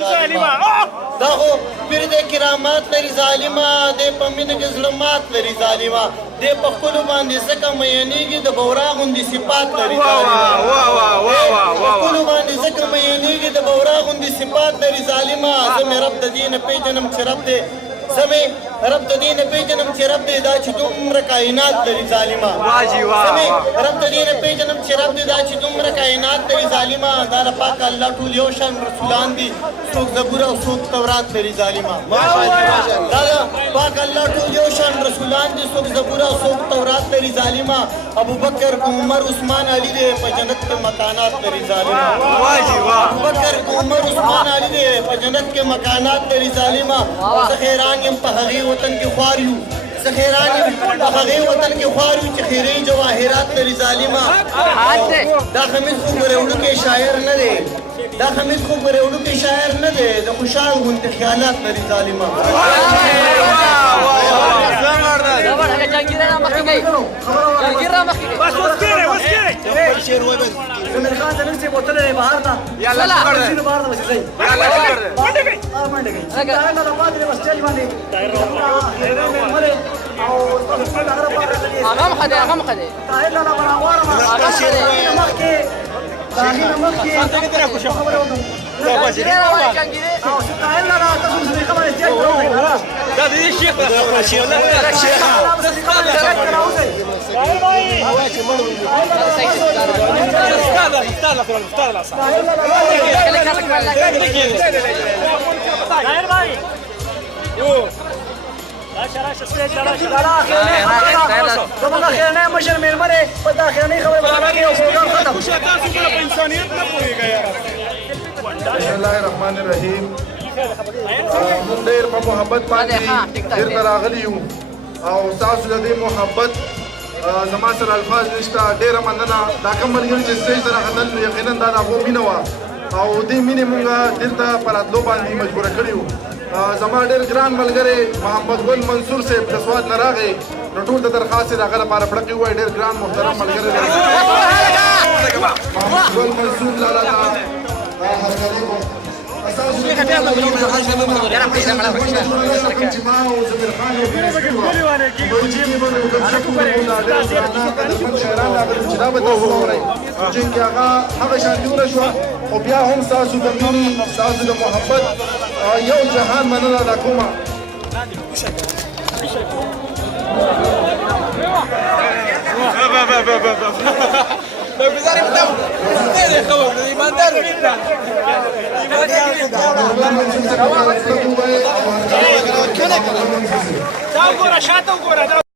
ظالما دا خو پیر د کرامات لري ظالما د په مینه کې زړه مات لري ظالما د په خپلو باندې ځکه میینېږي د بورا غوندې صفات لري ظالما په خپلو باندې ځکه میینېږي د بورا غوندې صفات لري ظالما زه مې رب د دې نه پېژنم چې رب دی زه مې رب د دې نه پېژنم چې رب دی دا چې دومره کائنات لري ظالما زه مې رب د دې نه پېژنم چې رب دی دا چې دومره کائنات لري ظالما دا د پاک الله ټول یو شان رسولان دي څوک زبور او څوک تورات لري ظالما دا د پاک الله ټول یو شان رسولان دي څوک زبور او څوک تورات لري ظالما ابوبکر عمر عثمان علي دی په جنت کې مکانات لري ظالما ابوبکر عمر عثمان علي دی په جنت کې مکانات لري ظالما زه حیران یم په هغې وطن کې خوار یو زه حیران یم په هغې وطن کې خوار یو چې خیرې جواهرات لري ظالما دا خمیس خو ګرېوړوکی شاعر نه دی دا خمیس خو ګرېوړوکی شاعر نه دی د خوشحال غوندې خیالات لري ظالما زمیر خان ته نن چې بوتل دی بهر ته یالا بهر ته بهر ته وځي یالا بهر ته منډه کوي دا نه د پاتې بس چل باندې او تاسو څنګه هغه پاره هغه خدای طاهر لاله برابر ما مخکې طاهر مخکې خبره وکړم او طاهر لاله تاسو څه خبره چې دا دې شیخ دا شیخ نه شیخ مشر میرمنې په داخلنۍ خبرې برابر کړي او پروګرام ختم تاسو په انسانیت نه پوهېږئ یاره بسم الله الرحمن الرحیم موږ ډېر په محبت باندې ډېر ته راغلي یو او ستاسو د دې محبت زما سره الفاظ نشته ډېره مننه دا کوم ملګري چې سټیج ته راغلل نو یقینا دا د هغو مینه وه او دې مینې مونږ دلته په راتلو باندې مجبوره کړي وو زما ډېر ګران ملګری محمد ګل منصور صاحب د سوات نه راغی نو ټول ته درخواست یې د هغه لپاره پړقې ووایي ډېر ګران محترم ملګری دی محمد ګل منصور لالا ته هغه شان جوړه شوه خو بیا هم ستاسو د مینې ستاسو د محبت یو جهان مننه دا کومه دا وګوره شاته وګوره